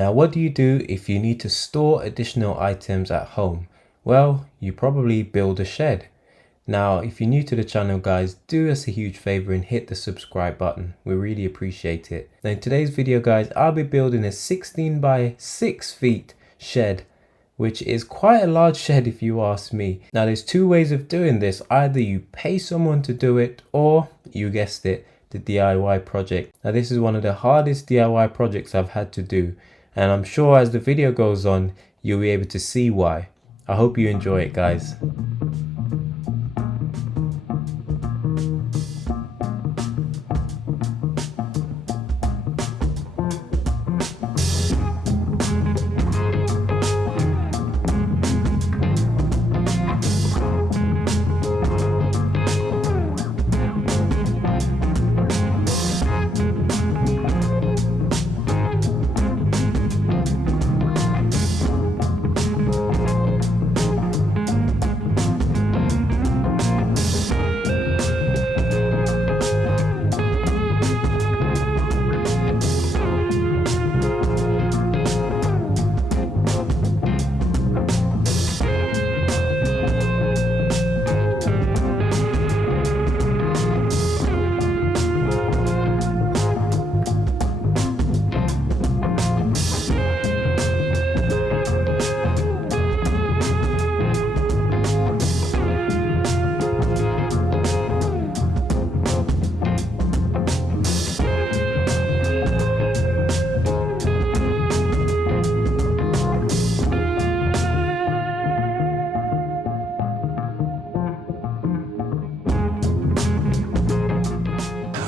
Now, what do you do if you need to store additional items at home? Well, you probably build a shed. Now, if you're new to the channel, guys, do us a huge favor and hit the subscribe button. We really appreciate it. Now, in today's video, guys, I'll be building a 16 by 6 feet shed, which is quite a large shed if you ask me. Now, there's two ways of doing this. Either you pay someone to do it, or you guessed it, the DIY project. Now, this is one of the hardest DIY projects I've had to do, and I'm sure as the video goes on, you'll be able to see why. I hope you enjoy it, guys.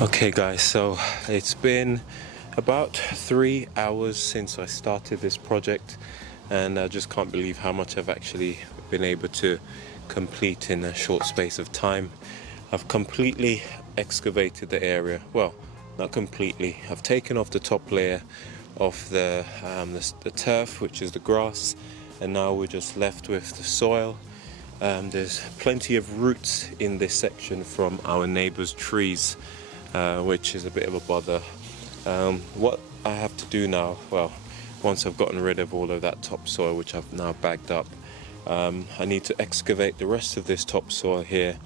Okay guys, so it's been about 3 hours since I started this project, and I just can't believe how much I've actually been able to complete in a short space of time. I've completely excavated the area. Well, not completely. I've taken off the top layer of the turf, which is the grass, and now we're just left with the soil. There's plenty of roots in this section from our neighbor's trees, which is a bit of a bother. What I have to do now, well, once I've gotten rid of all of that topsoil, which I've now bagged up, I need to excavate the rest of this topsoil here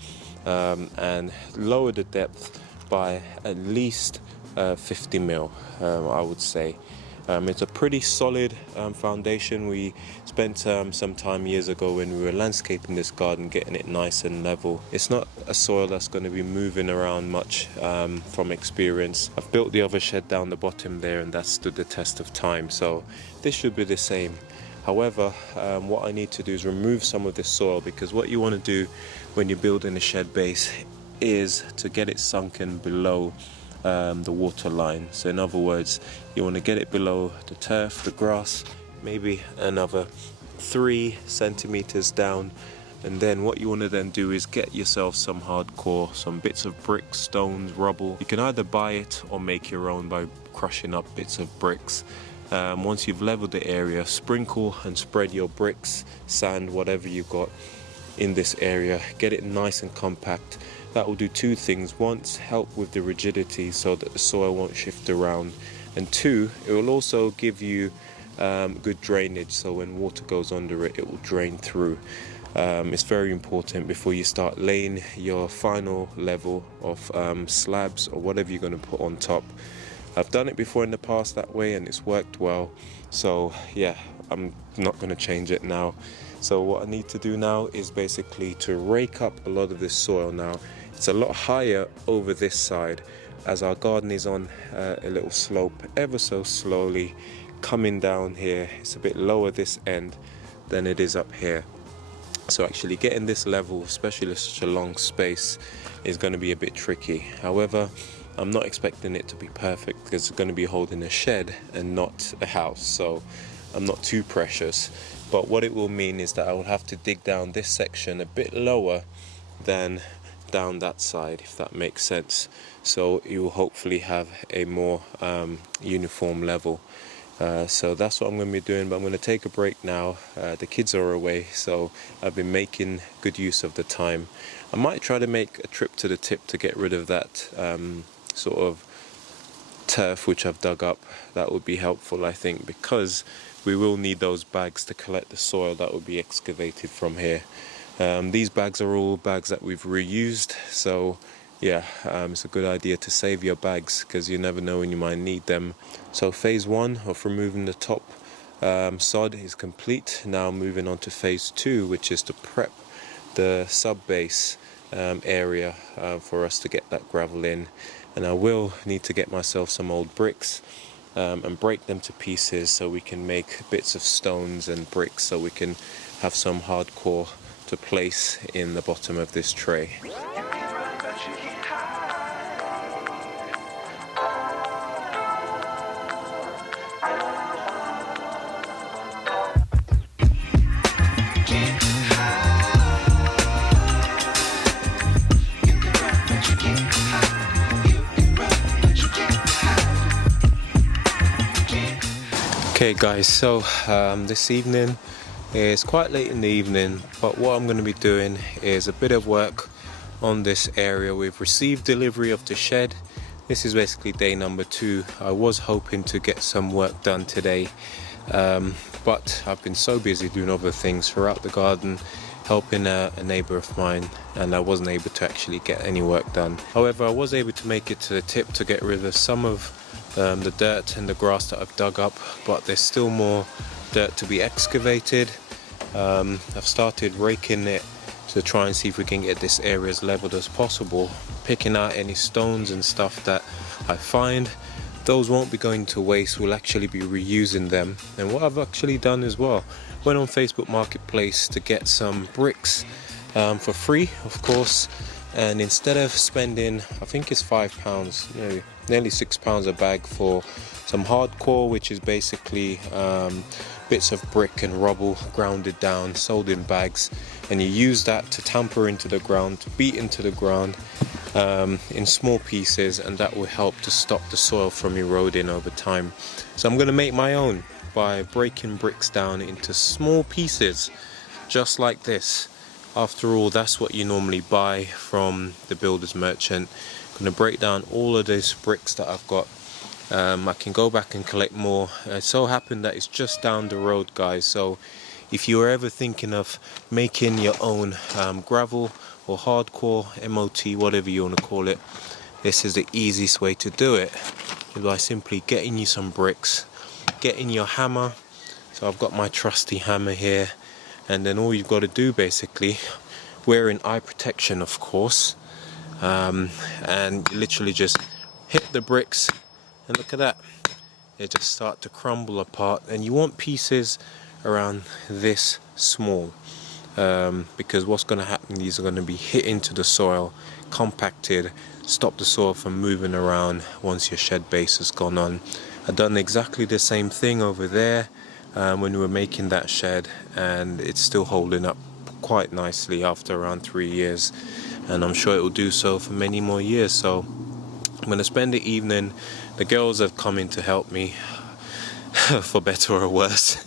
and lower the depth by at least 50 mil, I would say. It's a pretty solid foundation. We spent some time years ago when we were landscaping this garden, getting it nice and level. It's not a soil that's going to be moving around much from experience. I've built the other shed down the bottom there, and that stood the test of time, so this should be the same. However, what I need to do is remove some of this soil, because what you want to do when you're building a shed base is to get it sunken below the water line. So in other words, you want to get it below the turf, the grass, maybe another 3 centimeters down, and then what you want to then do is get yourself some hardcore, some bits of bricks, stones, rubble. You can either buy it or make your own by crushing up bits of bricks. Once you've leveled the area, sprinkle and spread your bricks, sand, whatever you've got in this area. Get it nice and compact. That will do two things. One, help with the rigidity so that the soil won't shift around, and two, it will also give you good drainage, so when water goes under it, it will drain through. It's very important before you start laying your final level of slabs or whatever you're going to put on top. I've done it before in the past that way, and it's worked well, so yeah, I'm not going to change it now. So what I need to do now is basically to rake up a lot of this soil. Now it's a lot higher over this side, as our garden is on a little slope, ever so slowly coming down here. It's a bit lower this end than it is up here, so actually getting this level, especially such a long space, is going to be a bit tricky. However, I'm not expecting it to be perfect, because it's going to be holding a shed and not a house, so I'm not too precious. But what it will mean is that I will have to dig down this section a bit lower than down that side, if that makes sense. So you will hopefully have a more uniform level. So that's what I'm going to be doing, but I'm going to take a break now. The kids are away, so I've been making good use of the time. I might try to make a trip to the tip to get rid of that sort of turf which I've dug up. That would be helpful, I think, because we will need those bags to collect the soil that will be excavated from here. These bags are all bags that we've reused, so yeah, it's a good idea to save your bags because you never know when you might need them. So phase 1 of removing the top sod is complete. Now moving on to phase 2, which is to prep the sub base area for us to get that gravel in. And I will need to get myself some old bricks and break them to pieces so we can make bits of stones and bricks so we can have some hardcore to place in the bottom of this tray. Okay guys, so this evening is quite late in the evening, but what I'm going to be doing is a bit of work on this area. We've received delivery of the shed. This is basically day number 2. I was hoping to get some work done today, but I've been so busy doing other things throughout the garden, helping a neighbour of mine, and I wasn't able to actually get any work done. However, I was able to make it to the tip to get rid of some of the dirt and the grass that I've dug up, but there's still more dirt to be excavated. I've started raking it to try and see if we can get this area as leveled as possible, picking out any stones and stuff that I find. Those won't be going to waste, we'll actually be reusing them. And what I've actually done as well, went on Facebook Marketplace to get some bricks for free, of course. And instead of spending, I think it's £5, nearly £6 a bag for some hardcore, which is basically bits of brick and rubble grounded down, sold in bags, and you use that to tamper into the ground, to beat into the ground in small pieces, and that will help to stop the soil from eroding over time. So I'm going to make my own by breaking bricks down into small pieces, just like this. After all, that's what you normally buy from the builder's merchant. I'm going to break down all of these bricks that I've got. I can go back and collect more. It so happened that it's just down the road, guys, so if you were ever thinking of making your own gravel or hardcore MOT, whatever you want to call it, this is the easiest way to do it, is by simply getting you some bricks, getting your hammer. So I've got my trusty hammer here, and then all you've got to do, basically, wearing eye protection of course, and you literally just hit the bricks, and look at that, they just start to crumble apart. And you want pieces around this small, because what's going to happen, these are going to be hit into the soil, compacted, stop the soil from moving around once your shed base has gone on. I've done exactly the same thing over there when we were making that shed, and it's still holding up quite nicely after around 3 years, and I'm sure it will do so for many more years. So I'm going to spend the evening, the girls have come in to help me for better or worse.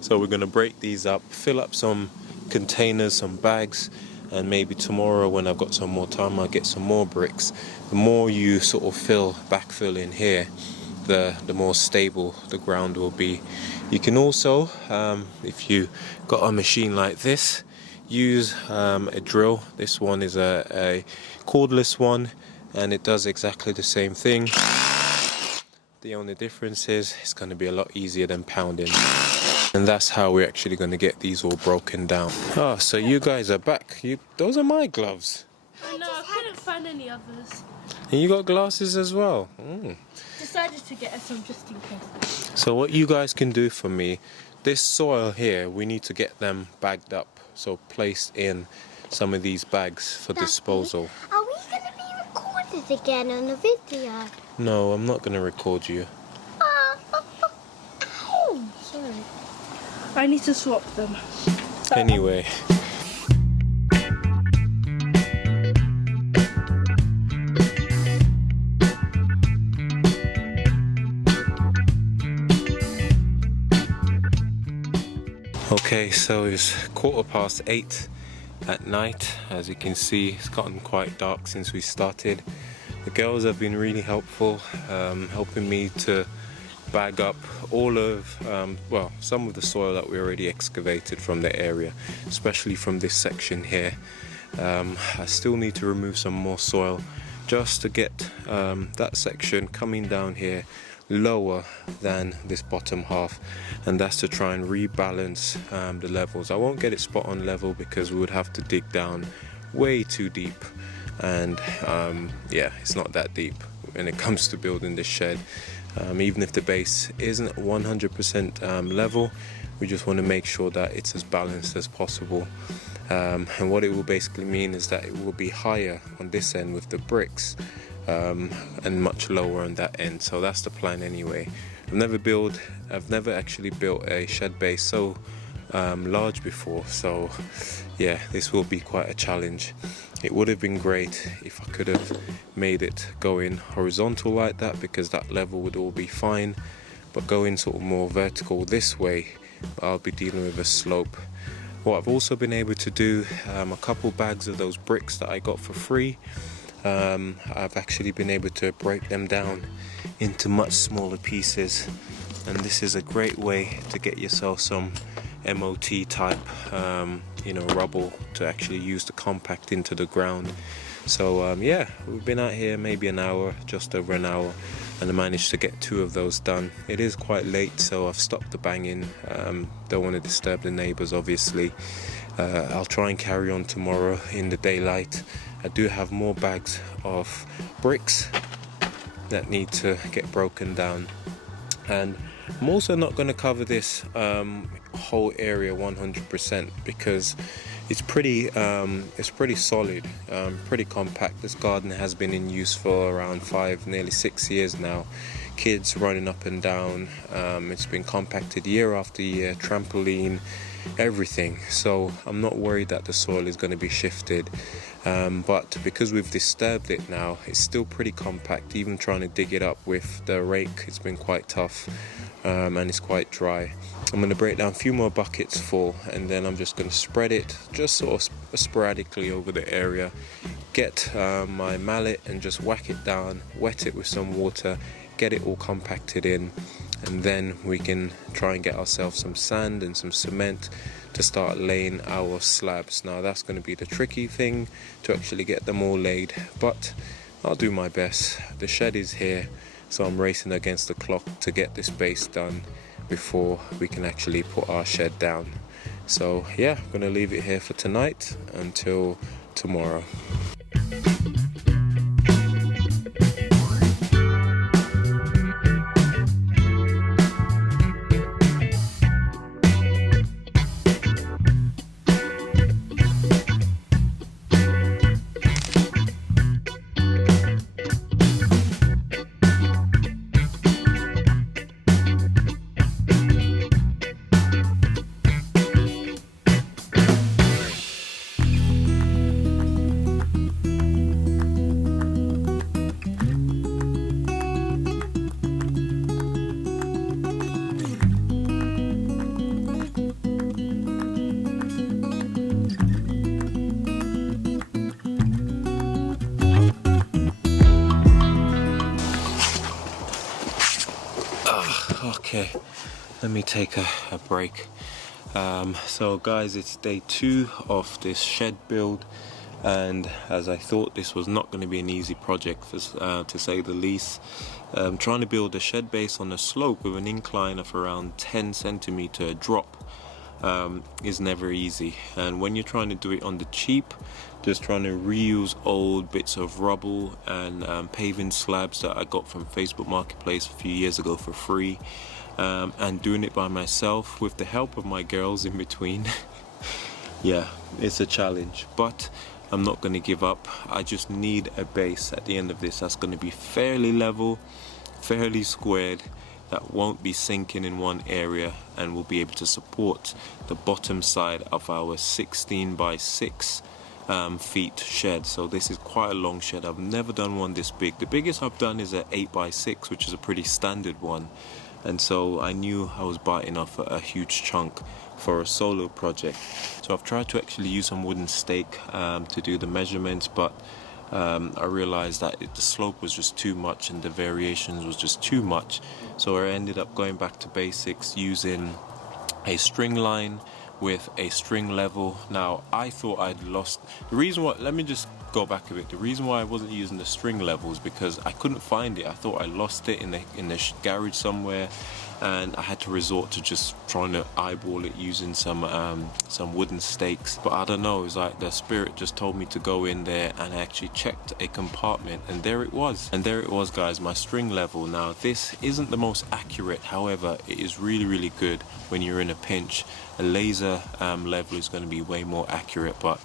So we're going to break these up, fill up some containers, some bags, and maybe tomorrow when I've got some more time I'll get some more bricks. The more you sort of backfill in here, the more stable the ground will be. You can also, if you got a machine like this, use a drill. This one is a cordless one, and it does exactly the same thing. The only difference is it's going to be a lot easier than pounding. And that's how we're actually going to get these all broken down. Oh, so you guys are back. Those are my gloves. No, I couldn't find any others. And you got glasses as well. Decided to get some just in case. So what you guys can do for me, this soil here, we need to get them bagged up. So placed in some of these bags for disposal. Are we going to be recorded again on the video? No, I'm not going to record you. Oh, sorry. I need to swap them. Anyway. Okay, so it's 8:15 at night. As you can see, it's gotten quite dark since we started. The girls have been really helpful, helping me to bag up all of, well, some of the soil that we already excavated from the area, especially from this section here. I still need to remove some more soil just to get that section coming down here lower than this bottom half, and that's to try and rebalance the levels. I won't get it spot on level because we would have to dig down way too deep, and yeah, it's not that deep when it comes to building this shed. Even if the base isn't 100% level, we just want to make sure that it's as balanced as possible. And what it will basically mean is that it will be higher on this end with the bricks, and much lower on that end. So that's the plan anyway. I've never actually built a shed base so large before, so yeah, this will be quite a challenge. It would have been great if I could have made it going horizontal like that, because that level would all be fine, but going sort of more vertical this way, I'll be dealing with a slope. What I've also been able to do, a couple bags of those bricks that I got for free, I've actually been able to break them down into much smaller pieces, and this is a great way to get yourself some MOT type rubble to actually use to compact into the ground. So yeah, we've been out here maybe an hour, just over an hour, and I managed to get 2 of those done. It is quite late, so I've stopped the banging. Don't want to disturb the neighbors, obviously. I'll try and carry on tomorrow in the daylight. I do have more bags of bricks that need to get broken down, and I'm also not going to cover this whole area 100% because it's pretty solid, pretty compact. This garden has been in use for around 5, nearly 6 years now. Kids running up and down. It's been compacted year after year, trampoline, everything. So I'm not worried that the soil is going to be shifted. But because we've disturbed it now, it's still pretty compact. Even trying to dig it up with the rake, it's been quite tough, and it's quite dry. I'm going to break down a few more buckets full, and then I'm just going to spread it just sort of sporadically over the area. Get my mallet and just whack it down, wet it with some water, get it all compacted in, and then we can try and get ourselves some sand and some cement to start laying our slabs. Now that's going to be the tricky thing, to actually get them all laid, but I'll do my best. The shed is here, so I'm racing against the clock to get this base done before we can actually put our shed down. So yeah, I'm going to leave it here for tonight until tomorrow. Okay, let me take a break. So guys, it's day 2 of this shed build, and as I thought, this was not going to be an easy project, to say the least. Trying to build a shed base on a slope with an incline of around 10 centimeter drop is never easy, and when you're trying to do it on the cheap, just trying to reuse old bits of rubble and paving slabs that I got from Facebook Marketplace a few years ago for free, and doing it by myself with the help of my girls in between. Yeah, it's a challenge, but I'm not going to give up. I just need a base at the end of this that's going to be fairly level, fairly squared, that won't be sinking in one area, and will be able to support the bottom side of our 16 by 6 feet shed. So this is quite a long shed. I've never done one this big. The biggest I've done is an 8 by 6, which is a pretty standard one, and so I knew I was biting off a huge chunk for a solo project. So I've tried to actually use some wooden stake to do the measurements, but I realized that the slope was just too much and the variations was just too much. So I ended up going back to basics using a string line with a string level. Now I thought I'd lost the reason why, let me just go back a bit. The reason why I wasn't using the string levels because I couldn't find it. I thought I lost it in the garage somewhere, and I had to resort to just trying to eyeball it using some wooden stakes. But I don't know, it's like the spirit just told me to go in there, and I actually checked a compartment, and there it was. And there it was, guys, my string level. Now this isn't the most accurate, however it is really good when you're in a pinch. A laser level is going to be way more accurate, but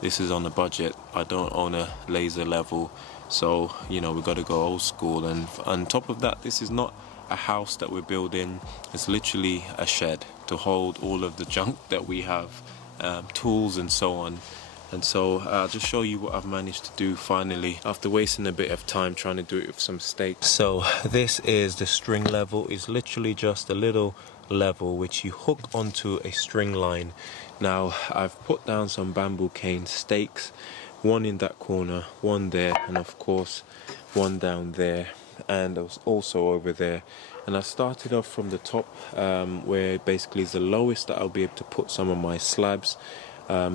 this is on a budget. I don't own a laser level, so you know, we got to go old school. And on top of that, this is not a house that we're building. It's literally a shed to hold all of the junk that we have, tools and so on. And so I'll just show you what I've managed to do finally after wasting a bit of time trying to do it with some stakes. So this is the string level. It's literally just a little level which you hook onto a string line. Now I've put down some bamboo cane stakes, one in that corner, one there, and of course one down there, and also over there. And I started off from the top, where basically is the lowest that I'll be able to put some of my slabs,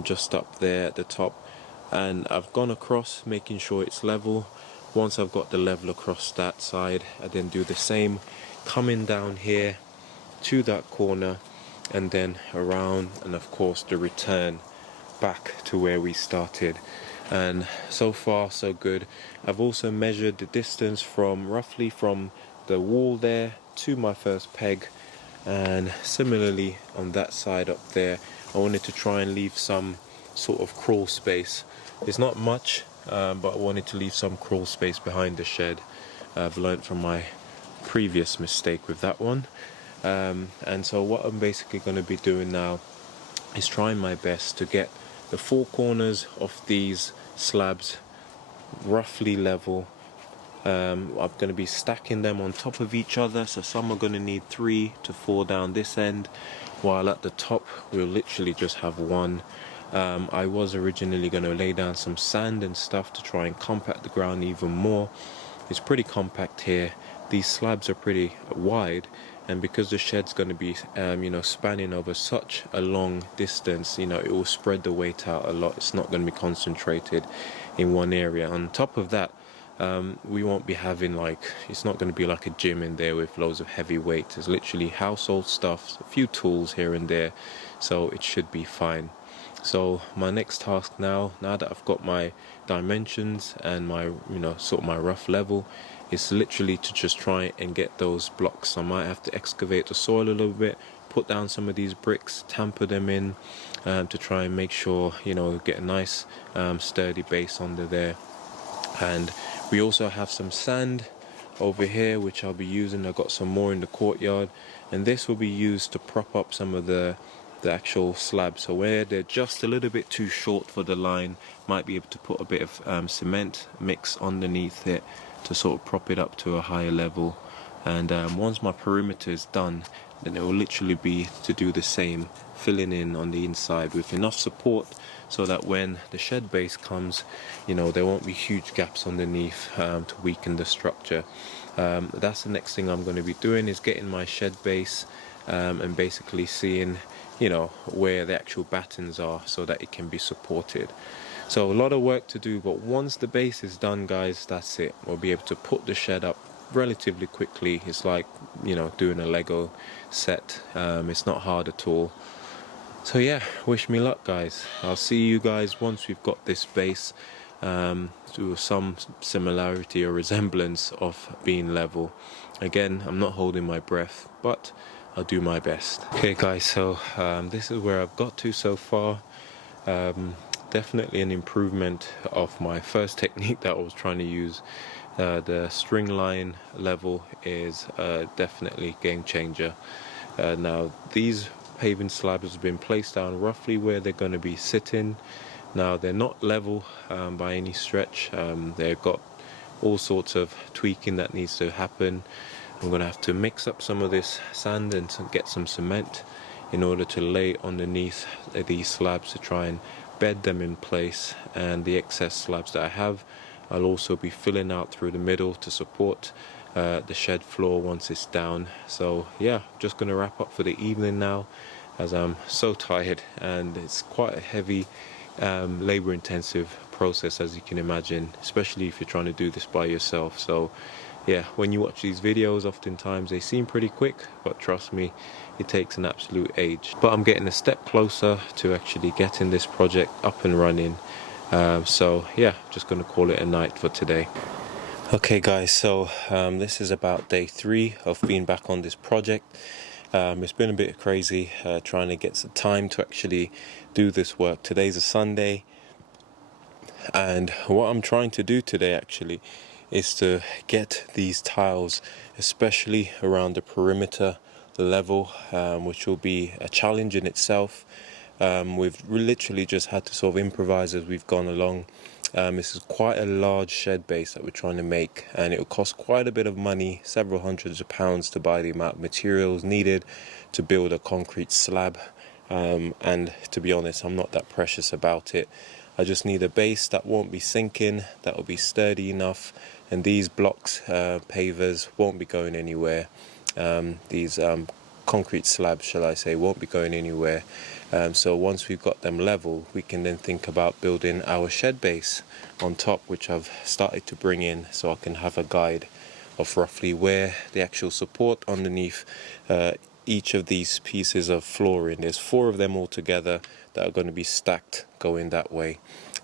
just up there at the top. And I've gone across making sure it's level. Once I've got the level across that side, I then do the same coming down here to that corner, and then around, and of course the return back to where we started. And so far so good. I've also measured the distance from roughly from the wall there to my first peg, and similarly on that side up there. I wanted to try and leave some sort of crawl space. It's not much, but I wanted to leave some crawl space behind the shed. I've learned from my previous mistake with that one. And so what I'm basically going to be doing now is trying my best to get the four corners of these slabs roughly level. I'm going to be stacking them on top of each other, so some are going to need 3 to 4 down this end, while at the top we'll literally just have one. I was originally going to lay down some sand and stuff to try and compact the ground even more. It's pretty compact here. These slabs are pretty wide, and because the shed's going to be you know, spanning over such a long distance, you know, it will spread the weight out a lot. It's not going to be concentrated in one area. On top of that, we won't be having like, it's not going to be like a gym in there with loads of heavy weight. It's literally household stuff, a few tools here and there, so it should be fine. So my next task now that I've got my dimensions and my, you know, sort of my rough level, is literally to just try and get those blocks. I might have to excavate the soil a little bit, put down some of these bricks, tamper them in, to try and make sure, you know, get a nice sturdy base under there. And we also have some sand over here which I'll be using. I've got some more in the courtyard, and this will be used to prop up some of the actual slabs. So where they're just a little bit too short for the line, might be able to put a bit of cement mix underneath it to sort of prop it up to a higher level. And once my perimeter is done, then it will literally be to do the same, filling in on the inside with enough support so that when the shed base comes, you know, there won't be huge gaps underneath to weaken the structure. That's the next thing I'm going to be doing, is getting my shed base and basically seeing, you know, where the actual battens are so that it can be supported. So a lot of work to do, but once the base is done, guys, that's it. We'll be able to put the shed up relatively quickly. It's like, you know, doing a Lego set. It's not hard at all. So yeah, wish me luck, guys. I'll see you guys once we've got this base to some similarity or resemblance of being level. Again, I'm not holding my breath, but I'll do my best. Okay guys, so this is where I've got to so far. Definitely an improvement of my first technique that I was trying to use. The string line level is definitely game changer. Now these paving slabs have been placed down roughly where they're going to be sitting. Now they're not level by any stretch. They've got all sorts of tweaking that needs to happen. I'm going to have to mix up some of this sand and get some cement in order to lay underneath these slabs to try and bed them in place, and the excess slabs that I have I'll also be filling out through the middle to support the shed floor once it's down. So yeah, just going to wrap up for the evening now, as I'm so tired, and it's quite a heavy labor intensive process, as you can imagine, especially if you're trying to do this by yourself. So yeah, when you watch these videos, oftentimes they seem pretty quick, but trust me, it takes an absolute age. But I'm getting a step closer to actually getting this project up and running. So yeah, just going to call it a night for today. Okay guys, so this is about day 3 of being back on this project. It's been a bit crazy trying to get some time to actually do this work. Today's a Sunday, and what I'm trying to do today actually is to get these tiles, especially around the perimeter level, which will be a challenge in itself. We've literally just had to sort of improvise as we've gone along. This is quite a large shed base that we're trying to make, and it will cost quite a bit of money, several hundreds of pounds, to buy the amount of materials needed to build a concrete slab. And to be honest, I'm not that precious about it. I just need a base that won't be sinking, that will be sturdy enough, and these blocks, pavers, won't be going anywhere. These concrete slabs, shall I say, won't be going anywhere. So once we've got them level, we can then think about building our shed base on top, which I've started to bring in so I can have a guide of roughly where the actual support underneath each of these pieces of flooring. There's 4 of them all together that are going to be stacked going that way.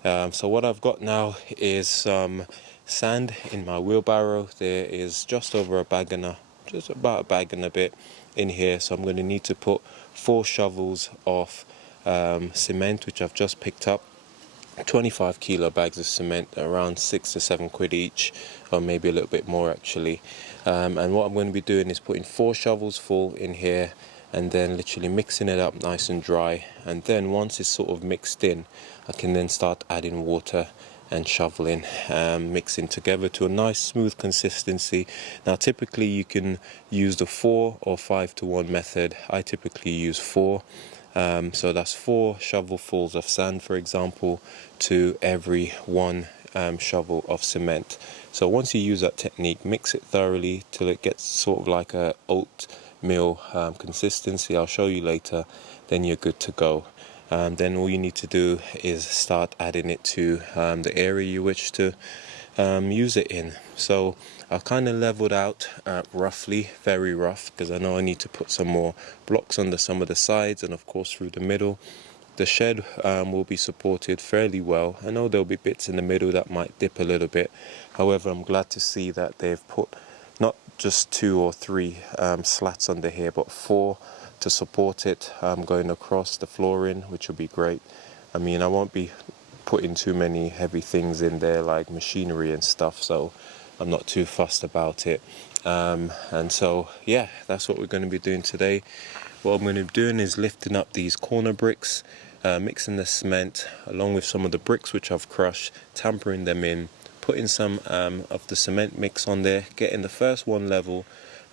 So what I've got now is some sand in my wheelbarrow. There is just over a bag and just about a bag and a bit in here, so I'm going to need to put 4 shovels of cement, which I've just picked up. 25 kilo bags of cement, around 6 to 7 quid each, or maybe a little bit more actually. And what I'm going to be doing is putting 4 shovels full in here, and then literally mixing it up nice and dry. And then once it's sort of mixed in, I can then start adding water and shoveling, mixing together to a nice smooth consistency. Now typically you can use the 4 or 5 to 1 method. I typically use 4. So that's 4 shovelfuls of sand, for example, to every 1 shovel of cement. So once you use that technique, mix it thoroughly till it gets sort of like a oatmeal consistency. I'll show you later. Then you're good to go. Then all you need to do is start adding it to the area you wish to use it in. So I've kind of leveled out roughly, very rough, because I know I need to put some more blocks under some of the sides and of course through the middle. The shed will be supported fairly well. I know there'll be bits in the middle that might dip a little bit. However, I'm glad to see that they've put not just 2 or 3 slats under here, but 4 to support it going across the flooring, which will be great. I mean, I won't be putting too many heavy things in there like machinery and stuff, so I'm not too fussed about it. And so yeah, that's what we're going to be doing today. What I'm going to be doing is lifting up these corner bricks, mixing the cement along with some of the bricks which I've crushed, tampering them in, putting some of the cement mix on there, getting the first one level,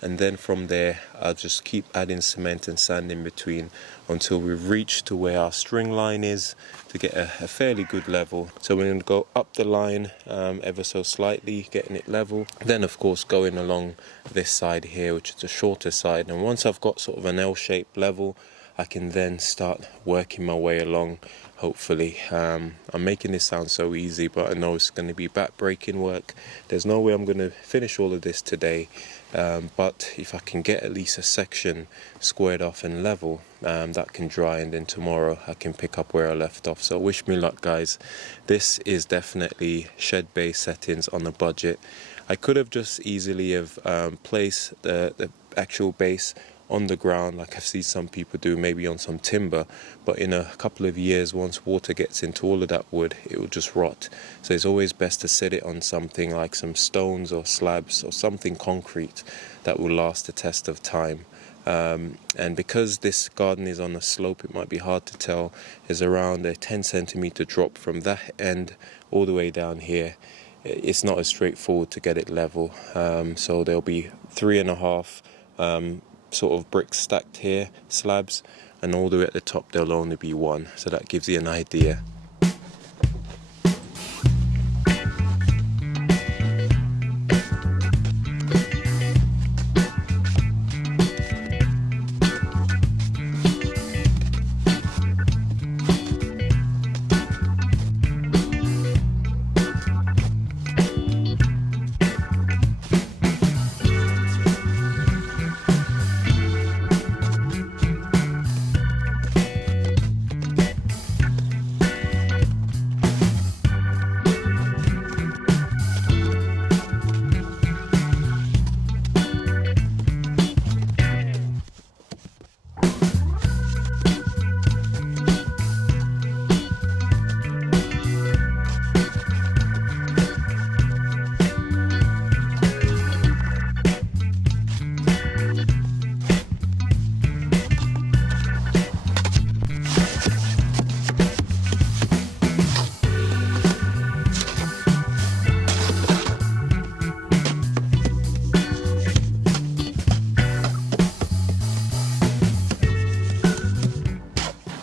and then from there I'll just keep adding cement and sand in between until we've reached to where our string line is, to get a fairly good level. So we're going to go up the line ever so slightly, getting it level, then of course going along this side here, which is the shorter side, and once I've got sort of an L-shaped level, I can then start working my way along, hopefully. I'm making this sound so easy, but I know it's going to be back-breaking work. There's no way I'm going to finish all of this today, but if I can get at least a section squared off and level, that can dry, and then tomorrow I can pick up where I left off. So wish me luck, guys. This is definitely shed base settings on a budget. I could have just easily have placed the actual base on the ground like I've seen some people do, maybe on some timber, but in a couple of years, once water gets into all of that wood, it will just rot. So it's always best to set it on something like some stones or slabs or something concrete that will last the test of time. And because this garden is on a slope, it might be hard to tell. There's around a 10 centimeter drop from that end all the way down here. It's not as straightforward to get it level. So there'll be 3.5 sort of bricks stacked here, slabs, and all the way at the top there'll only be 1. So that gives you an idea.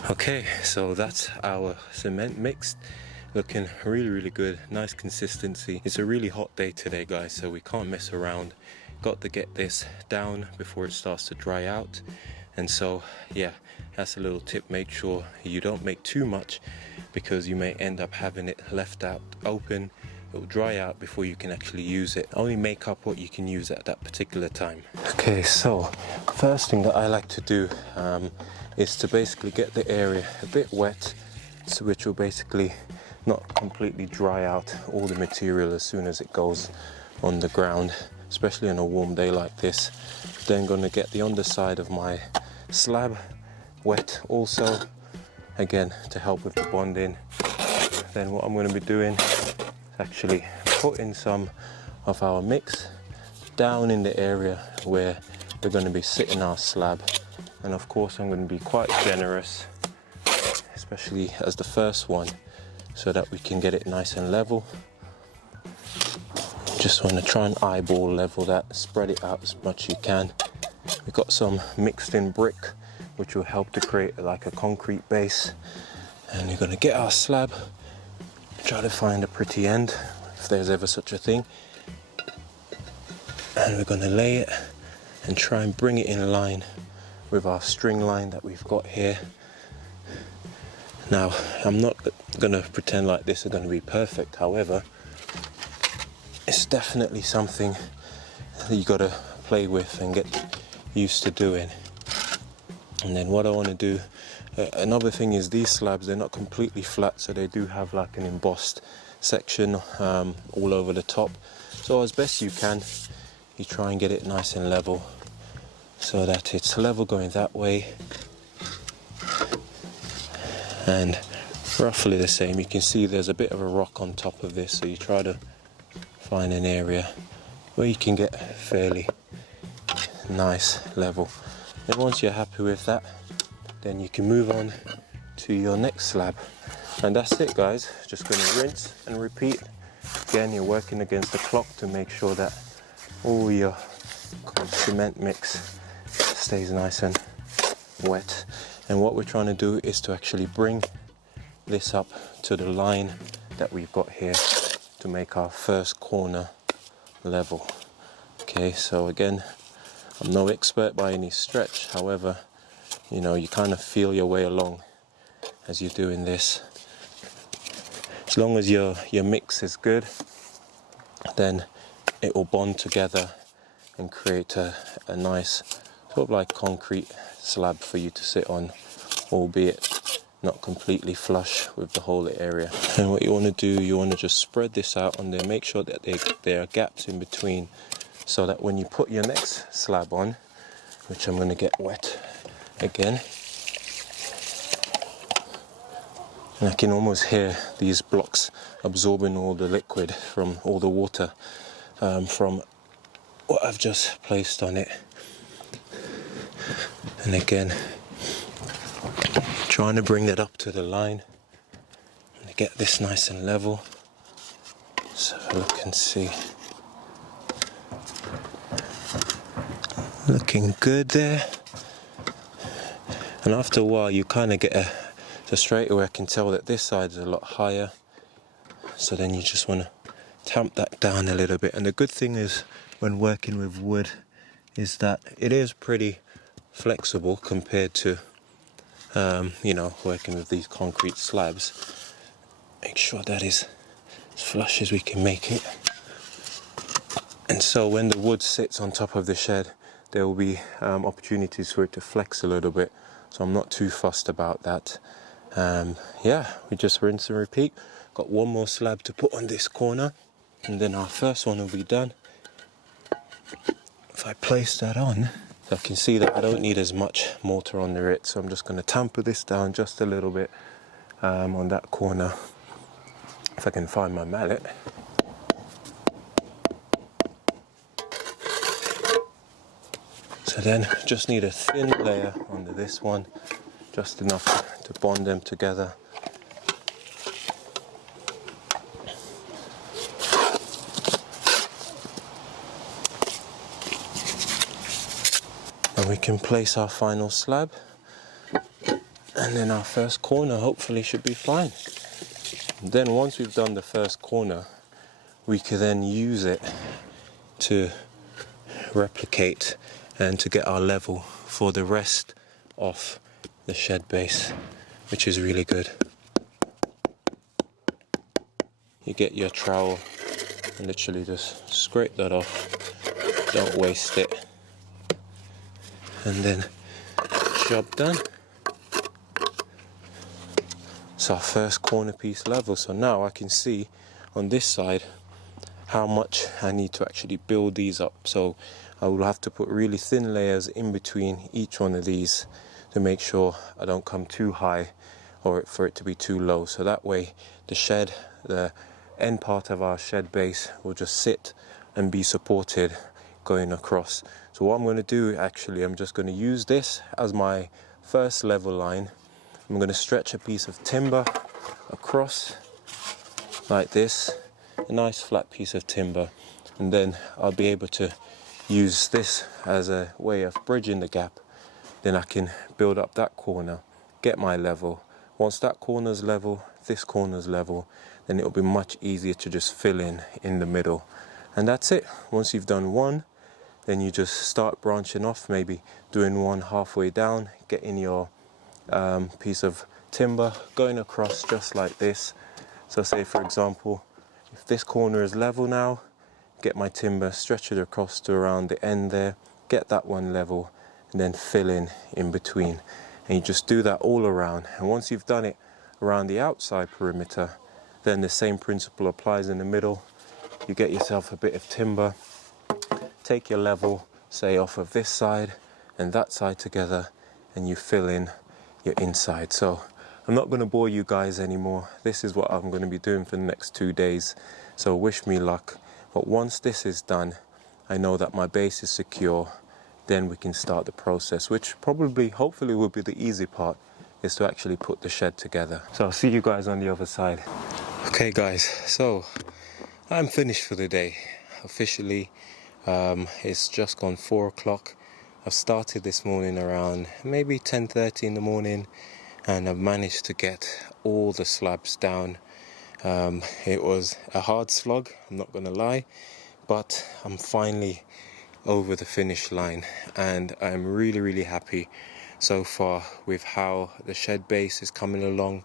Okay, so that's our cement mixed. Looking really good, nice consistency. It's a really hot day today, guys, so we can't mess around. Got to get this down before it starts to dry out. And so yeah, that's a little tip. Make sure you don't make too much, because you may end up having it left out open. It will dry out before you can actually use it. Only make up what you can use at that particular time. Okay, so first thing that I like to do is to basically get the area a bit wet, so which will basically not completely dry out all the material as soon as it goes on the ground, especially on a warm day like this. Then going to get the underside of my slab wet also, again to help with the bonding. Then what I'm going to be doing is actually putting some of our mix down in the area where we're going to be sitting our slab. And of course I'm going to be quite generous, especially as the first one, so that we can get it nice and level. Just want to try and eyeball level that, spread it out as much as you can. We've got some mixed in brick, which will help to create like a concrete base. And we're going to get our slab, try to find a pretty end, if there's ever such a thing. And we're going to lay it and try and bring it in line with our string line that we've got here. Now, I'm not going to pretend like this is going to be perfect. However, it's definitely something that you got to play with and get used to doing. And then what I want to do, another thing is these slabs, they're not completely flat, so they do have like an embossed section all over the top. So as best you can, you try and get it nice and level, so that it's level going that way and roughly the same. You can see there's a bit of a rock on top of this, so you try to find an area where you can get fairly nice level. And once you're happy with that, then you can move on to your next slab. And that's it, guys. Just going to rinse and repeat. Again, you're working against the clock to make sure that all your cement mix stays nice and wet. And what we're trying to do is to actually bring this up to the line that we've got here to make our first corner level. Okay, so again, I'm no expert by any stretch. However, you know, you kind of feel your way along as you're doing this. As long as your mix is good, then it will bond together and create a nice sort of like concrete slab for you to sit on, albeit not completely flush with the whole area. And what you want to do, you want to just spread this out on there, make sure that there are gaps in between, so that when you put your next slab on, which I'm going to get wet again, and I can almost hear these blocks absorbing all the liquid from all the water from what I've just placed on it. And again, trying to bring that up to the line and get this nice and level. So look and see. Looking good there. And after a while you kind of get so straight away I can tell that this side is a lot higher. So then you just want to tamp that down a little bit. And the good thing is when working with wood is that it is pretty flexible compared to you know, working with these concrete slabs. Make sure that is as flush as we can make it. And so when the wood sits on top of the shed, there will be opportunities for it to flex a little bit. So I'm not too fussed about that. Yeah, we just rinse and repeat. Got one more slab to put on this corner, and then our first one will be done. If I place that on, I can see that I don't need as much mortar under it, so I'm just going to tamper this down just a little bit on that corner. If I can find my mallet. So then just need a thin layer under this one, just enough to bond them together. And we can place our final slab. And then our first corner hopefully should be fine. And then once we've done the first corner, we can then use it to replicate and to get our level for the rest of the shed base, which is really good. You get your trowel and literally just scrape that off, don't waste it, and then job done. It's our first corner piece level, so now I can see on this side how much I need to actually build these up. So I will have to put really thin layers in between each one of these to make sure I don't come too high or for it to be too low. So that way the shed, the end part of our shed base will just sit and be supported going across. So what I'm going to do actually, I'm just going to use this as my first level line. I'm going to stretch a piece of timber across like this, a nice flat piece of timber, and then I'll be able to use this as a way of bridging the gap. Then I can build up that corner, get my level. Once that corner's level, this corner's level, then it'll be much easier to just fill in the middle. And that's it. Once you've done one, then you just start branching off, maybe doing one halfway down, getting your piece of timber going across just like this. So say for example, if this corner is level now, get my timber, stretch it across to around the end there, get that one level, and then fill in between. And you just do that all around. And once you've done it around the outside perimeter, then the same principle applies in the middle. You get yourself a bit of timber, take your level, say off of this side and that side together, and you fill in your inside. So I'm not going to bore you guys anymore. This is what I'm going to be doing for the next 2 days. So wish me luck. But once this is done, I know that my base is secure. Then we can start the process, which probably, hopefully will be the easy part, is to actually put the shed together. So I'll see you guys on the other side. Okay guys, so I'm finished for the day. Officially, it's just gone 4 o'clock. I started this morning around maybe 10:30 in the morning, and I've managed to get all the slabs down. It was a hard slog, I'm not gonna lie, but I'm finally over the finish line, and I'm really happy so far with how the shed base is coming along.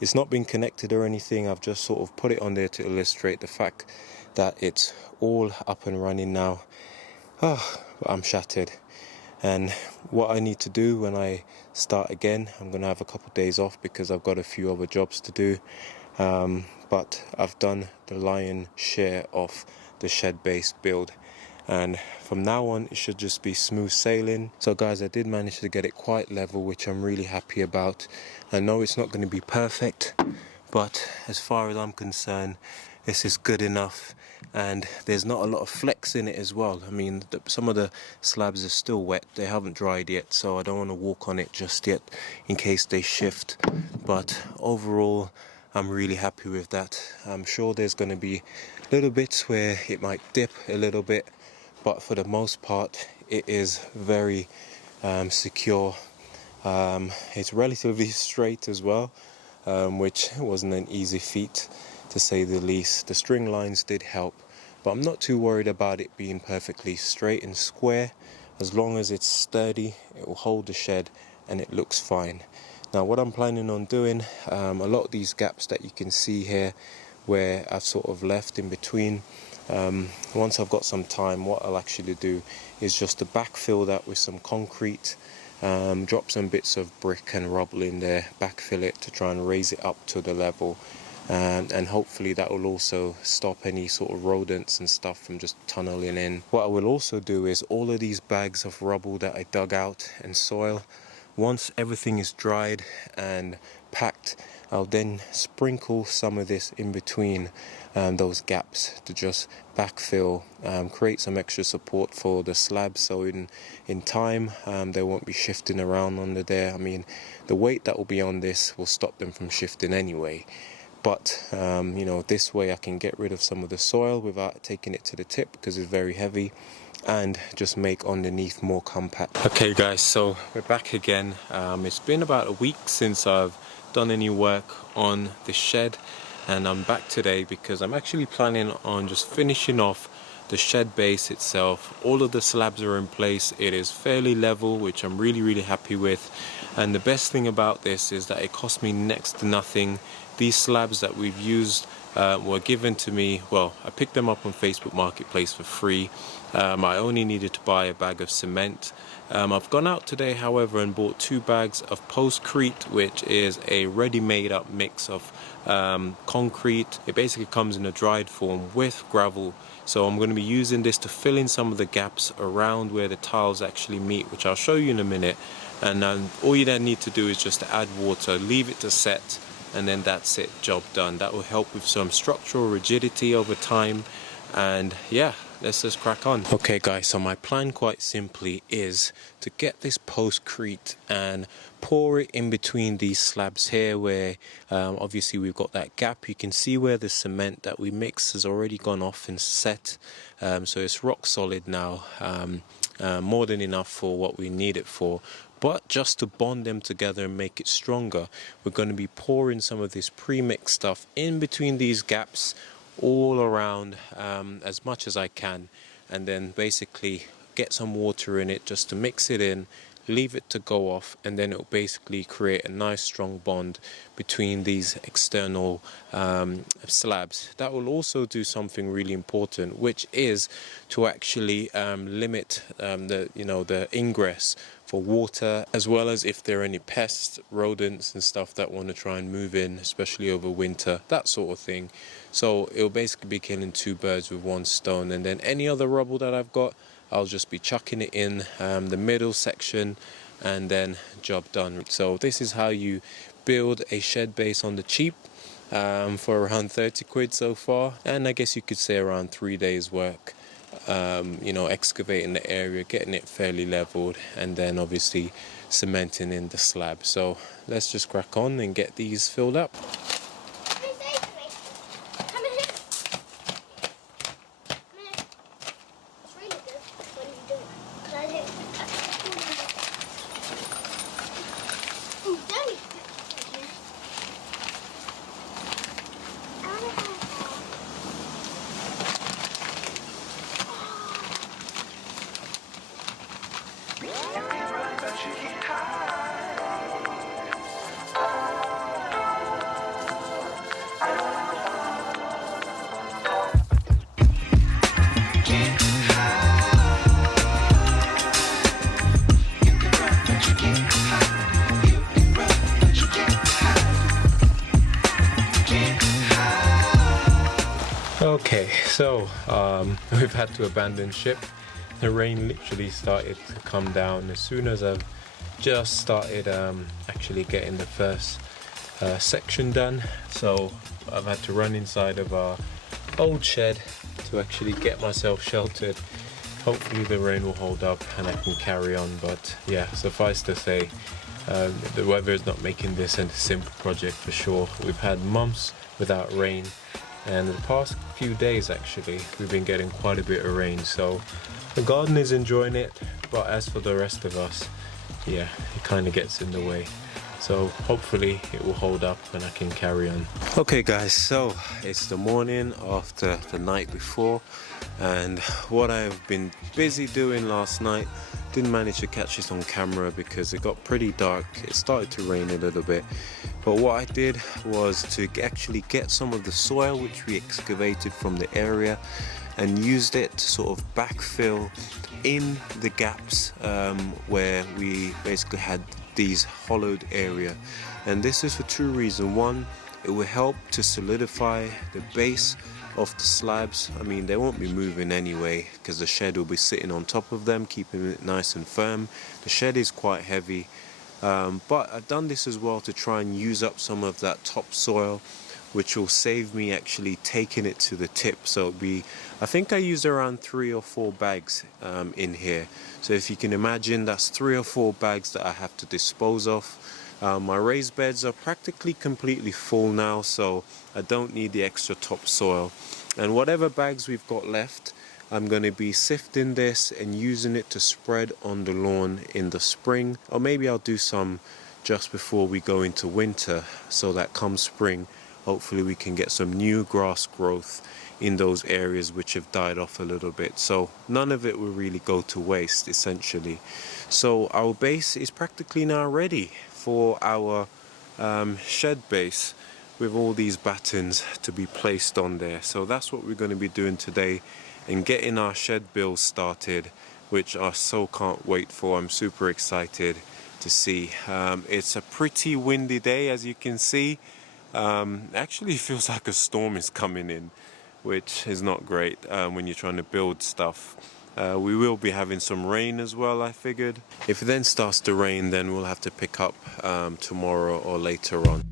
It's not been connected or anything, I've just sort of put it on there to illustrate the fact that it's all up and running now. But I'm shattered, and what I need to do when I start again, I'm going to have a couple of days off because I've got a few other jobs to do, but I've done the lion's share of the shed base build, and from now on it should just be smooth sailing. So guys, I did manage to get it quite level, which I'm really happy about. I know it's not going to be perfect, but as far as I'm concerned, this is good enough, and there's not a lot of flex in it as well. I mean, some of the slabs are still wet, they haven't dried yet, so I don't want to walk on it just yet in case they shift. But overall, I'm really happy with that. I'm sure there's going to be little bits where it might dip a little bit, but for the most part it is very secure. It's relatively straight as well, which wasn't an easy feat to say the least. The string lines did help, but I'm not too worried about it being perfectly straight and square. As long as it's sturdy, it will hold the shed and it looks fine. Now what I'm planning on doing, a lot of these gaps that you can see here where I've sort of left in between, once I've got some time, what I'll actually do is just to backfill that with some concrete, drop some bits of brick and rubble in there, backfill it to try and raise it up to the level, and hopefully that will also stop any sort of rodents and stuff from just tunneling in. What I will also do is all of these bags of rubble that I dug out and soil, once everything is dried and packed, I'll then sprinkle some of this in between those gaps to just backfill, create some extra support for the slabs, so in time they won't be shifting around under there. I mean, the weight that will be on this will stop them from shifting anyway, but you know, this way I can get rid of some of the soil without taking it to the tip because it's very heavy, and just make underneath more compact. Okay guys, so we're back again. It's been about a week since I've done any work on the shed, and I'm back today because I'm actually planning on just finishing off the shed base itself. All of the slabs are in place. It is fairly level, which I'm really happy with, and the best thing about this is that it cost me next to nothing. These slabs that we've used were given to me, well, I picked them up on Facebook Marketplace for free. I only needed to buy a bag of cement. I've gone out today, however, and bought 2 bags of postcrete, which is a ready-made up mix of concrete. It basically comes in a dried form with gravel. So I'm going to be using this to fill in some of the gaps around where the tiles actually meet, which I'll show you in a minute. And all you then need to do is just to add water, leave it to set, and then that's it, job done. That will help with some structural rigidity over time, and yeah, let's just crack on. Okay guys, so my plan quite simply is to get this postcrete and pour it in between these slabs here where obviously we've got that gap. You can see where the cement that we mixed has already gone off and set, so it's rock solid now, more than enough for what we need it for. But just to bond them together and make it stronger, we're going to be pouring some of this pre-mixed stuff in between these gaps all around as much as I can, and then basically get some water in it just to mix it in, leave it to go off, and then it'll basically create a nice strong bond between these external slabs. That will also do something really important, which is to actually limit the ingress for water, as well as if there are any pests, rodents and stuff that want to try and move in, especially over winter, that sort of thing. So it'll basically be killing 2 birds with 1 stone. And then any other rubble that I've got, I'll just be chucking it in the middle section, and then job done. So this is how you build a shed base on the cheap for around 30 quid so far, and I guess you could say around 3 days work. Excavating the area, getting it fairly leveled, and then obviously cementing in the slab. So let's just crack on and get these filled up. Okay, so we've had to abandon ship. The rain literally started to come down as soon as I've just started actually getting the first section done. So I've had to run inside of our old shed to actually get myself sheltered. Hopefully the rain will hold up and I can carry on, but yeah, suffice to say, the weather is not making this a simple project for sure. We've had months without rain, and the past few days actually we've been getting quite a bit of rain, so the garden is enjoying it, but as for the rest of us, yeah, it kind of gets in the way. So hopefully it will hold up and I can carry on. Okay guys, so it's the morning after the night before, and what I've been busy doing last night, didn't manage to catch this on camera because it got pretty dark. It started to rain a little bit, but what I did was to actually get some of the soil which we excavated from the area and used it to sort of backfill in the gaps where we basically had these hollowed area. And this is for 2 reasons. One, it will help to solidify the base of the slabs. I mean, they won't be moving anyway because the shed will be sitting on top of them, keeping it nice and firm. The shed is quite heavy, but I've done this as well to try and use up some of that topsoil, which will save me actually taking it to the tip. So it'll be, I think I used around 3 or 4 bags in here. So if you can imagine, that's 3 or 4 bags that I have to dispose of. My raised beds are practically completely full now, so I don't need the extra topsoil. And whatever bags we've got left, I'm going to be sifting this and using it to spread on the lawn in the spring, or maybe I'll do some just before we go into winter, so that come spring hopefully we can get some new grass growth in those areas which have died off a little bit, so none of it will really go to waste essentially. So our base is practically now ready for our shed base, with all these battens to be placed on there. So that's what we're going to be doing today, and getting our shed build started, which I so can't wait for. I'm super excited to see. It's a pretty windy day, as you can see. Actually feels like a storm is coming in, which is not great when you're trying to build stuff. We will be having some rain as well, I figured. If it then starts to rain, then we'll have to pick up tomorrow or later on.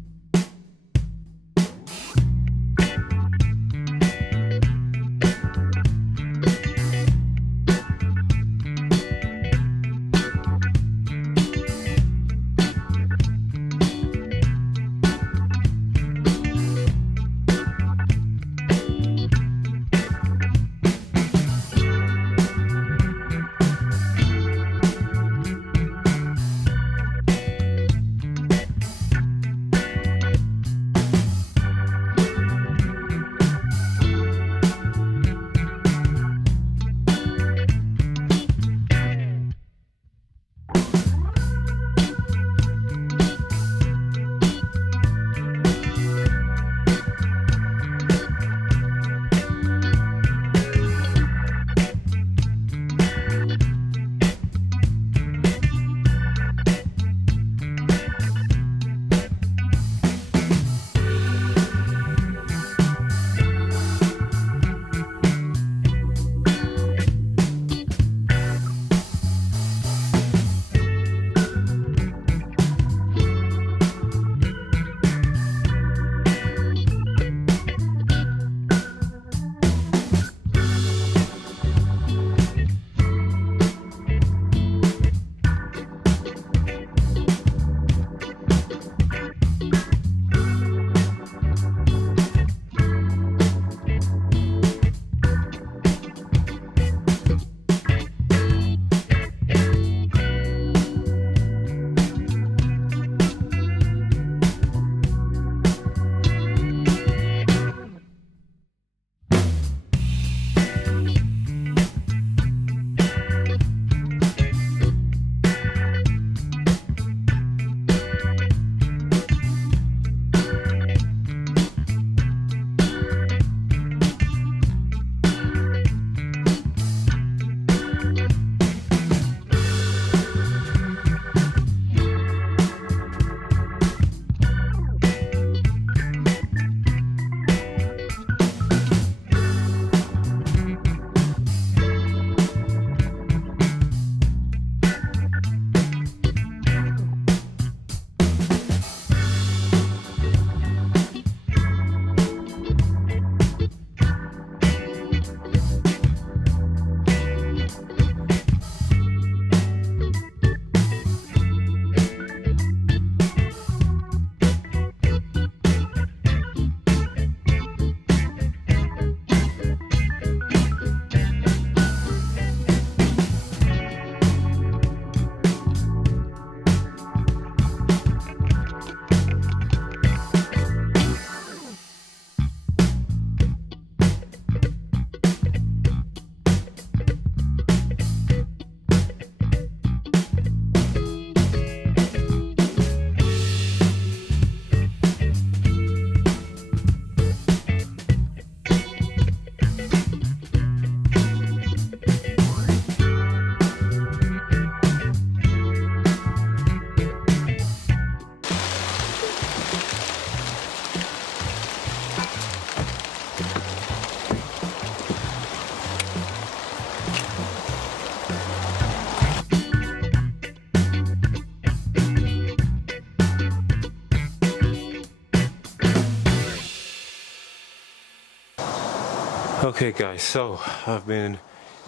Okay guys, so I've been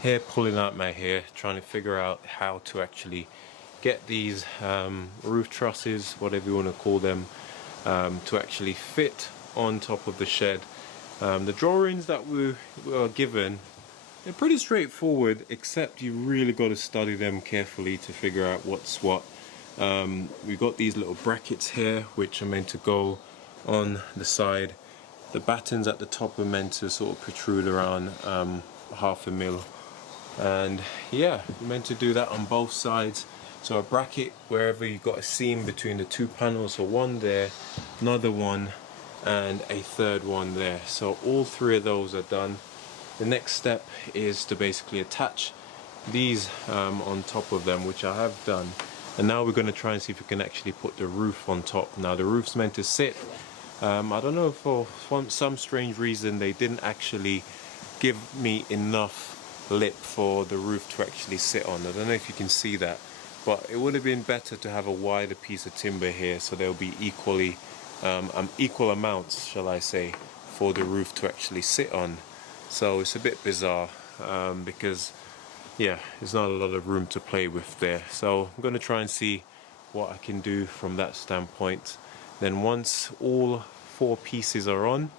here pulling out my hair, trying to figure out how to actually get these roof trusses, whatever you want to call them, to actually fit on top of the shed. The drawings that we were given, they're pretty straightforward, except you really got to study them carefully to figure out what's what. We've got these little brackets here which are meant to go on the side. The battens at the top are meant to sort of protrude around 1/2 mil, and yeah, you're meant to do that on both sides. So a bracket wherever you've got a seam between the two panels, so one there, another one, and a third one there. So all three of those are done. The next step is to basically attach these on top of them, which I have done. And now we're going to try and see if we can actually put the roof on top. Now the roof's meant to sit, I don't know, for some strange reason they didn't actually give me enough lip for the roof to actually sit on. I don't know if you can see that, but it would have been better to have a wider piece of timber here, so there'll be equal amounts, shall I say, for the roof to actually sit on. So it's a bit bizarre because yeah, there's not a lot of room to play with there. So I'm going to try and see what I can do from that standpoint. Then once all 4 pieces are on,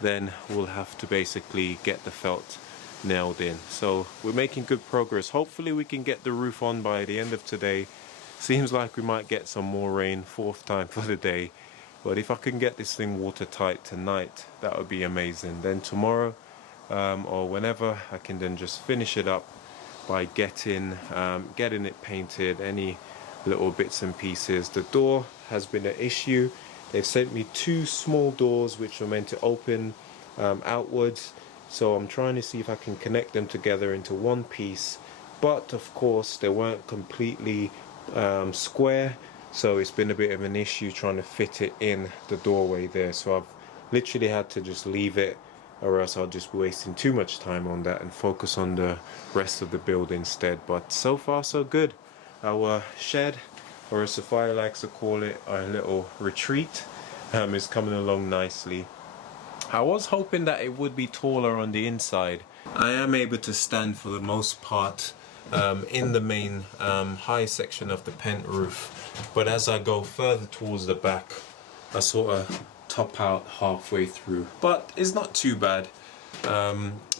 then we'll have to basically get the felt nailed in. So we're making good progress. Hopefully we can get the roof on by the end of today. Seems like we might get some more rain, 4th time for the day. But if I can get this thing watertight tonight, that would be amazing. Then tomorrow or whenever, I can then just finish it up by getting it painted, any little bits and pieces. The door has been an issue. They've sent me 2 small doors which are meant to open outwards, so I'm trying to see if I can connect them together into one piece, but of course they weren't completely square, so it's been a bit of an issue trying to fit it in the doorway there. So I've literally had to just leave it, or else I'll just be wasting too much time on that and focus on the rest of the build instead. But so far so good. Our shed, or as Sophia likes to call it, our little retreat, is coming along nicely. I was hoping that it would be taller on the inside. I am able to stand for the most part in the main high section of the pent roof, but as I go further towards the back, I sort of top out halfway through. But it's not too bad.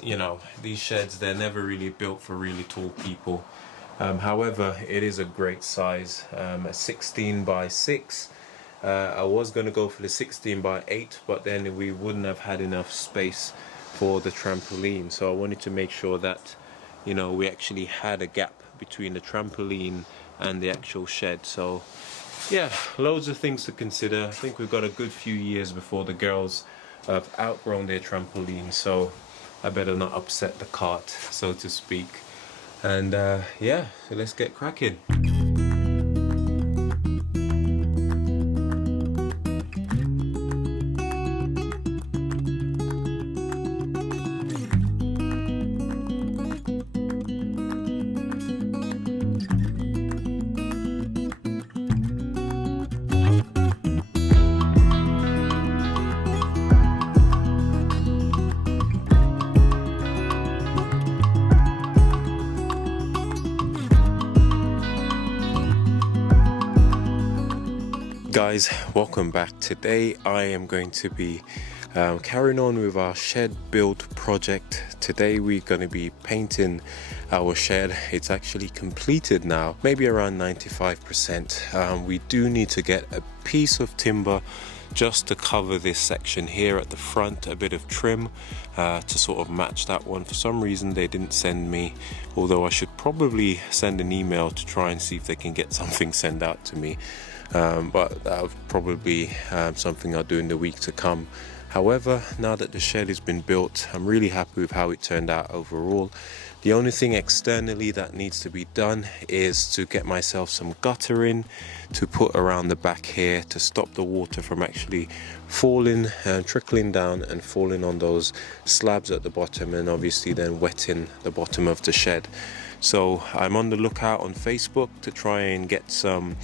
You know, these sheds, they're never really built for really tall people. However, it is a great size, a 16 by 6. I was going to go for the 16 by 8, but then we wouldn't have had enough space for the trampoline. So I wanted to make sure that, you know, we actually had a gap between the trampoline and the actual shed. So yeah, loads of things to consider. I think we've got a good few years before the girls have outgrown their trampoline, so I better not upset the cart, so to speak. And yeah, so let's get cracking. Guys, welcome back. Today I am going to be carrying on with our shed build project. Today we're going to be painting our shed. It's actually completed now, maybe around 95%. We do need to get a piece of timber just to cover this section here at the front, a bit of trim to sort of match that one. For some reason they didn't send me, although I should probably send an email to try and see if they can get something sent out to me. But that'll probably be something I'll do in the week to come. However, now that the shed has been built, I'm really happy with how it turned out overall. The only thing externally that needs to be done is to get myself some guttering to put around the back here to stop the water from actually falling and trickling down and falling on those slabs at the bottom, and obviously then wetting the bottom of the shed. So I'm on the lookout on Facebook to try and get some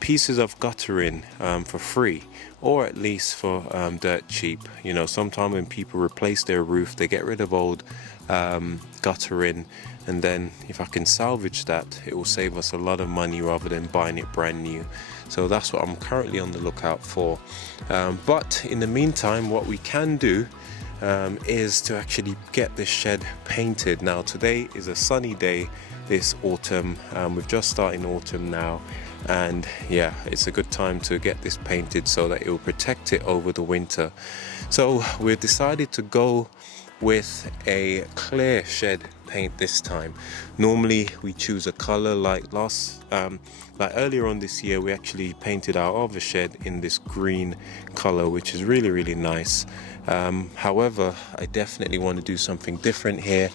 pieces of guttering for free, or at least for dirt cheap. You know, sometimes when people replace their roof, they get rid of old guttering, and then if I can salvage that, it will save us a lot of money rather than buying it brand new. So that's what I'm currently on the lookout for. But in the meantime, what we can do is to actually get this shed painted. Now today is a sunny day this autumn. We've just started autumn now, and yeah, it's a good time to get this painted so that it will protect it over the winter. So we've decided to go with a clear shed paint this time. Normally we choose a color like earlier on this year. We actually painted our other shed in this green color, which is really nice. However, I definitely want to do something different here,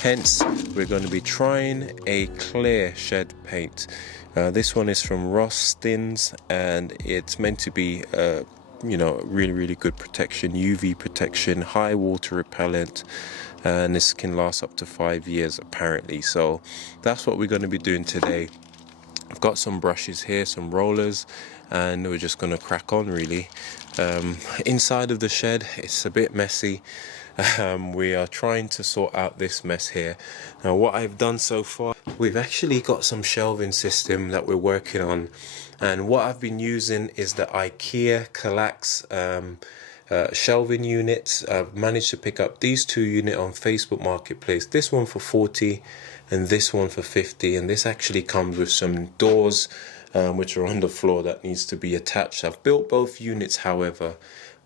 hence we're going to be trying a clear shed paint. This one is from Rostins, and it's meant to be really good protection, UV protection, high water repellent, and this can last up to 5 years apparently. So that's what we're going to be doing today. I've got some brushes here, some rollers, and we're just going to crack on really. Inside of the shed, it's a bit messy. We are trying to sort out this mess here. Now what I've done so far, we've actually got some shelving system that we're working on, and what I've been using is the IKEA Kallax shelving units. I've managed to pick up these two units on Facebook Marketplace, this one for 40 and this one for 50, and this actually comes with some doors which are on the floor that needs to be attached. I've built both units, however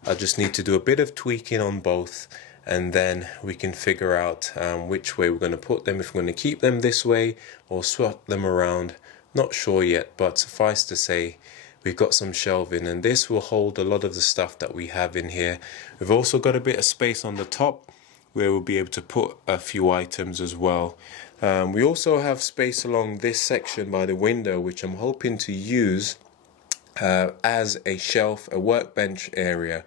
I just need to do a bit of tweaking on both, and then we can figure out which way we're going to put them, if we're going to keep them this way or swap them around. Not sure yet, but suffice to say we've got some shelving, and this will hold a lot of the stuff that we have in here. We've also got a bit of space on the top where we'll be able to put a few items as well. We also have space along this section by the window, which I'm hoping to use as a shelf, a workbench area,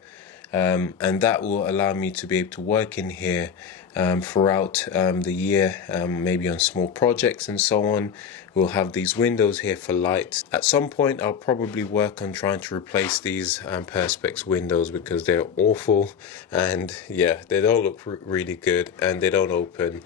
and that will allow me to be able to work in here throughout the year, maybe on small projects and so on. We'll have these windows here for light. At some point I'll probably work on trying to replace these perspex windows because they're awful, and yeah, they don't look really good, and they don't open,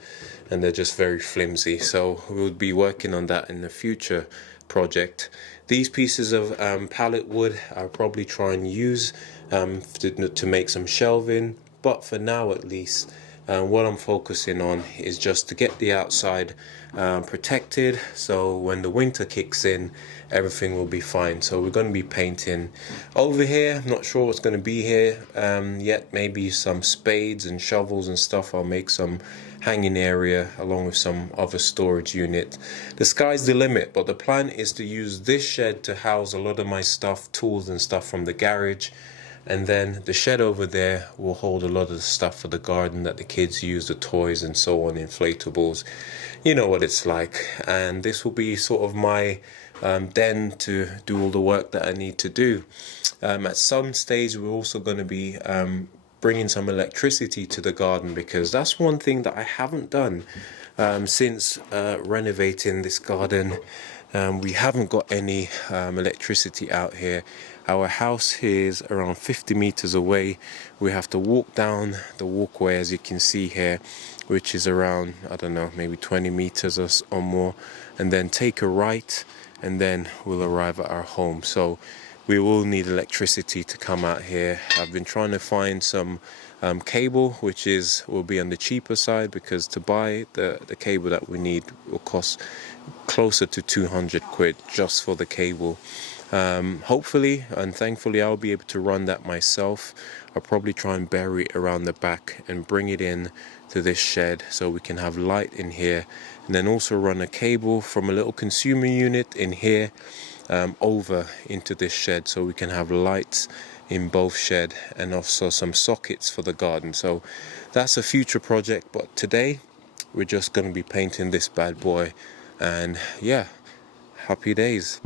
and they're just very flimsy. So we'll be working on that in the future project. These pieces of pallet wood I'll probably try and use to make some shelving, but for now at least what I'm focusing on is just to get the outside protected, so when the winter kicks in everything will be fine. So we're going to be painting over here. I'm not sure what's going to be here yet. Maybe some spades and shovels and stuff. I'll make some hanging area along with some other storage unit. The sky's the limit, but the plan is to use this shed to house a lot of my stuff, tools and stuff from the garage, and then the shed over there will hold a lot of the stuff for the garden that the kids use, the toys and so on, inflatables, you know what it's like. And this will be sort of my den to do all the work that I need to do. At some stage we're also going to be bringing some electricity to the garden, because that's one thing that I haven't done since renovating this garden. We haven't got any electricity out here. Our house is around 50 meters away. We have to walk down the walkway, as you can see here, which is around, I don't know, maybe 20 meters or more, and then take a right, and then we'll arrive at our home. So we will need electricity to come out here. I've been trying to find some cable, which will be on the cheaper side, because to buy the cable that we need will cost closer to 200 quid just for the cable. Hopefully and thankfully I'll be able to run that myself. I'll probably try and bury it around the back and bring it in to this shed so we can have light in here, and then also run a cable from a little consumer unit in here over into this shed so we can have lights in both shed, and also some sockets for the garden. So that's a future project, but today we're just going to be painting this bad boy, and yeah, happy days.